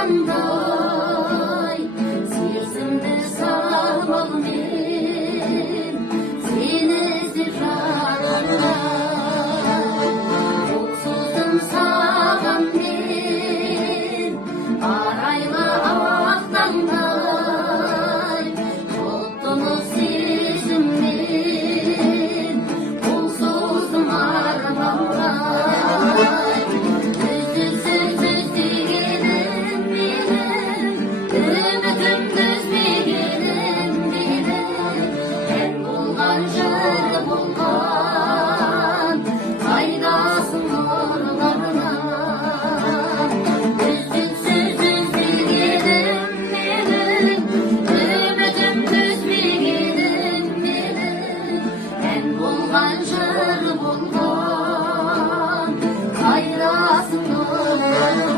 ағаңдай, сезімді самалмен сені іздеп жанымда. Бұлсыздым саған мен арайлы ақ таңдай, құлпынып сезіммен бұлсыздым армандай. Үздіксіз іздегенім менің, үмітімді үзбегенім менің, ән болған жыр болған, қайдасың нұрларынан. Үздіксіз іздегенім менің, үмітімді үзбегенім менің, ән болған жыр болған, қайдасың нұрларынан.